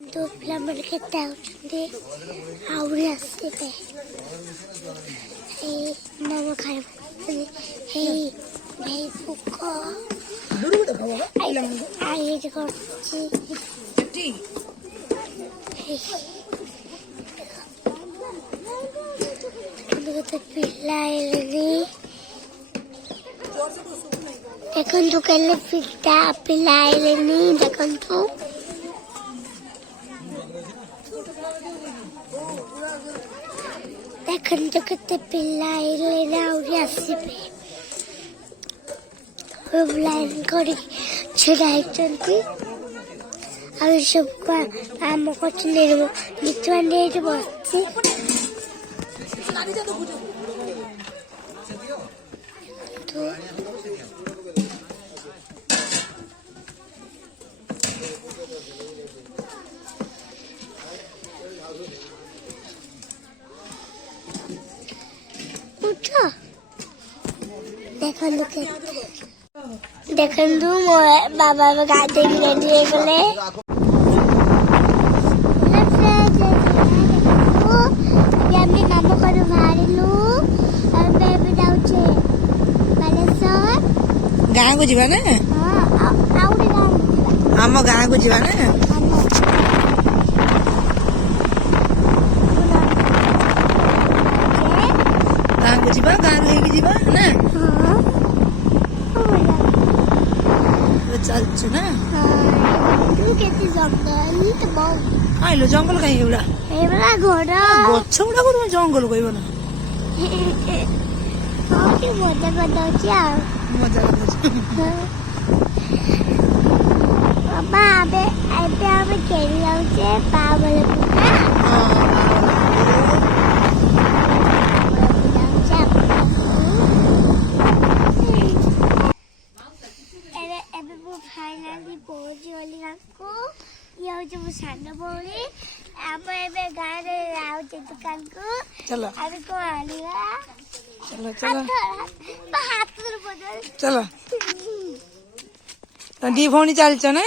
दो पिलाମାନେ କେତେ ଆଉଛନ୍ତି ଆହୁରି ଆସିବେ ଏଇ ମାମା ଖାଇବ ଏଇ ଭାଇ ପୋକ ଏଇଠି କରୁଛି କେତେ ପିଲା ଆଇଲେଣି ଦେଖନ୍ତୁ କେତେ ପିଲା ଆଇଲେଣି ଦେଖନ୍ତୁ ଦେଖନ୍ତୁ କେତେ ପିଲା ଆଇଲେଣି ଆହୁରି ଆସିବେ ଲାଇନ୍ କରି ଛିଡ଼ା ହେଇଛନ୍ତି ଆଉ ସବୁ କାମ କରୁଛନ୍ତି ନିତ୍ୟାନନ୍ଦ ଏଇଠି ବସିଛି ଦେଖନ୍ତୁ ମୋ ବାବା ଗାଧେଇକି ରେଡି ହେଇଗଲେ ଆମେ କାମ କରି ବାହାରିଲୁ ଏବେ ଯାଉଛେ ବାଲେଶ୍ୱର ଗାଁକୁ ଯିବା ନା ଆଉ ଗୋଟେ ଗାଁକୁ ଯିବା ଆମ ଗାଁକୁ ଯିବା ନା ଗାଁକୁ ଯିବା ଗାଁ ନେଇକି ଯିବା ନା ଚାଲଛୁ ନା କେତେ ଜଙ୍ଗଲ ଆଇଲୋ ଜଙ୍ଗଲ କାହିଁ ଏଗୁଡା ଏଇଭଳିଆ ଘର ଗଛ ଗୁଡାକୁ ତମେ ଜଙ୍ଗଲ କହିବ ନା କି ମଜା କରିଦଉଛି ଆଉ ମଜା କରିଦଉଛି ବାବା ଏବେ ଆମେ ଖେଳି ଯାଉଛେ ପାବଳ ଏବେ ମୁଁ ଫାଇନାଲି ପହଞ୍ଚିଗଲି ଗାଁକୁ ଇଏ ହଉଛି ମୋ ସାନ ଭଉଣୀ ଆମେ ଏବେ ଗାଁରେ ଯାଉଛେ ଦୋକାନକୁ ଆମେ କଣ ଆଣିବା ଚାଲ ଦି ଭଉଣୀ ଚାଲିଛ ନା